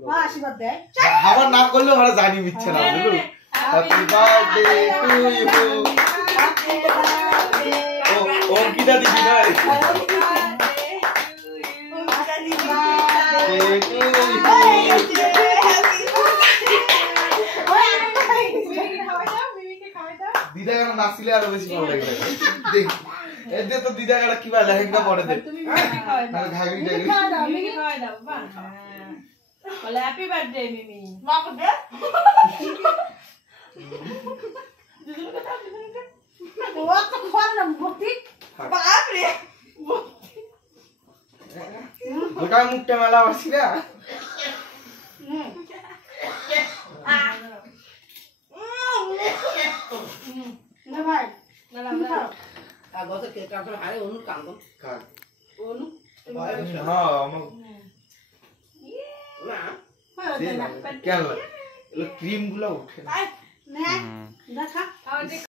মা আশীর্বাদ দেয় আমার নাম করলে আমরা জানি মিচ্ছে না বুঝলো হ্যাপি বার্থডে টু ইউ ও কিটা দিবি না দিদা কেন নাচিলে আরো বেশি ভালো লাগে দেখ এদের তো দিদা কেন কিবা লেহেঙ্গা পরে দে তুমি মিমি খাওয়াই দাও ঘাগরি টাগরি মিমি খাওয়াই দাও বাবা বলে হ্যাপি বার্থডে মিমি মা কো দে ও তো খোর না ভক্তি বাপ রে ওটা মুখটা মেলা আসছি না না ভাই না না কাগজে কে কাগজ হারে অনু কাঙ্গ কার অনু হ্যাঁ আমার না কেন ক্রিম গুলো উঠে না দেখা